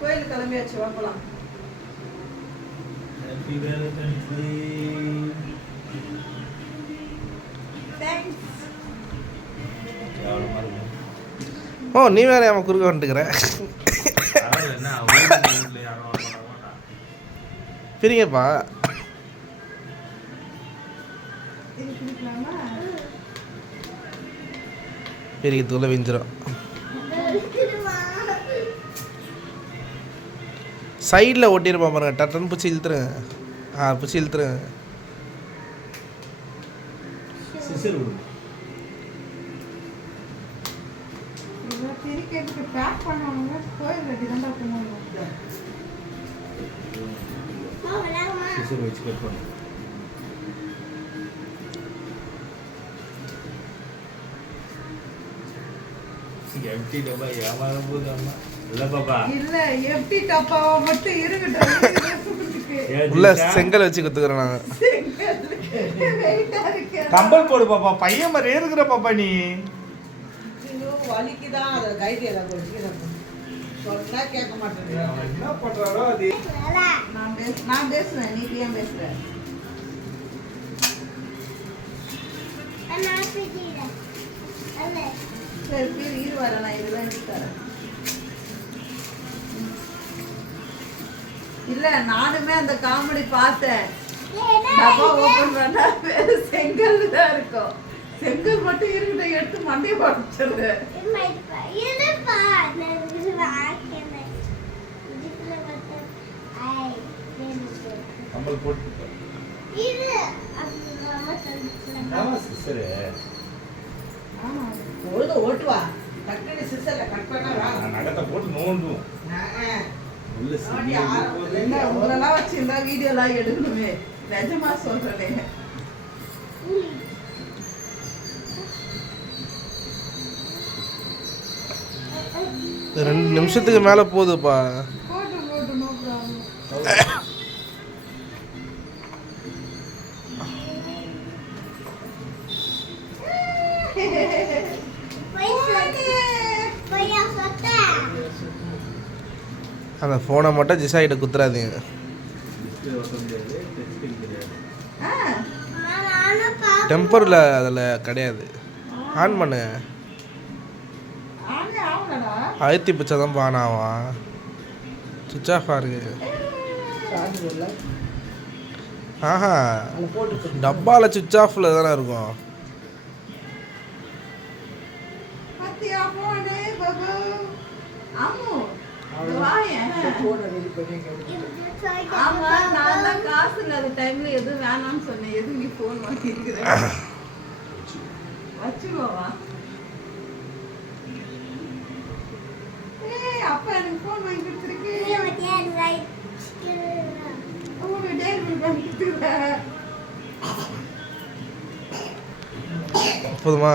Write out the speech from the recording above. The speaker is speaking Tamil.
கோயில் கிளம்பியாச்சு வா போலாம். ஹேப்பி வேலண்டைன்ஸ் டே. தேங்க்ஸ். எவ்வளவு மார்க்? ஓ நீ வேற ஏன் குறுக்க வந்துட்டுக்கிற? என்ன ஊர்ல யாரும் வர மாட்டாங்க. பிரிங்கப்பா. இது குடிக்கலாமா? பிரிக்கிறதுக்குள்ள விஞ்சிரும். சைடில் ஒட்டியிருப்பா பாருங்க, டட்டுன்னு பிடிச்சி இழுத்துருங்க. பிடிச்சி இழுத்துருங்க. சிசர் விடு. பிரிக்கிறதுக்கு பேக் பண்ணுவாங்க. கோயில் ரெடி தான் பண்ணுவாங்க. சிசர் வச்சு கட் பண்ணு. எம்டி டப்பா ஏமாறும் போது அம்மா இல்ல பாப்பா இல்ல எம்டி டப்பாவை மட்டும் இருக்கட்டும். உள்ள செங்கல் வச்சு குத்துக்கிறோம் நாங்கள். கம்பல் போடு பாப்பா, பையன் மாதிரி இருக்கிற பாப்பா நீ. வலிக்குதான் அதை கைது ஏதாவது சொன்னா கேட்க மாட்டேன். என்ன பண்றாரோ அது. நான் பேசுவேன், நீ ஏன் பேசுற? சரி இரு வரேன், நான் இதெல்லாம் எடுத்து தரேன். இல்ல நானுமே அந்த காமெடி பார்த்தேன். டப்பா ஓபன் பண்ணா செங்கல் தான் இருக்கும். செங்கல் மட்டும் இருக்கட்டும், எடுத்து மண்டையை பறிச்சிரு. கம்பல் போட்டு ஆமா சிஸ்டர். பொழுது ஓட்டுவா டக்குனு சிசர்ல கட் பண்ணா நகத்தை போட்டு நோண்டும் உள்ள உங்களெல்லாம் வச்சிருந்தா வீடியோலாம் எடுக்கணுமே. நிஜமா சொல்றேன். 2 நிமிஷத்துக்கு மேலே போகுதுப்பா. போட்டு நோ ப்ராப்ளம். அந்த ஃபோனை மட்டும் ஜிசாயிட்ட குத்துறாதீங்க. டெம்பரில் அதில் கிடையாது. ஆன் பண்ணு. அழுத்தி பிச்சா தான் ஆன் ஆவான். சுவிட்ச் ஆஃப் இருக்கு. ஆஹா டப்பாவில் சுவிட்ச் ஆஃபில் தானே இருக்கும். ஆமா நான் தான் காசு இல்லாத டைம்ல எதுவும் வேணாம்னு சொன்னேன். எது நீ போன் வாங்கிருக்கிற? வச்சுக்கோவா. அப்பா எனக்கு போன் வாங்கி கொடுத்துருக்கு. போதுமா?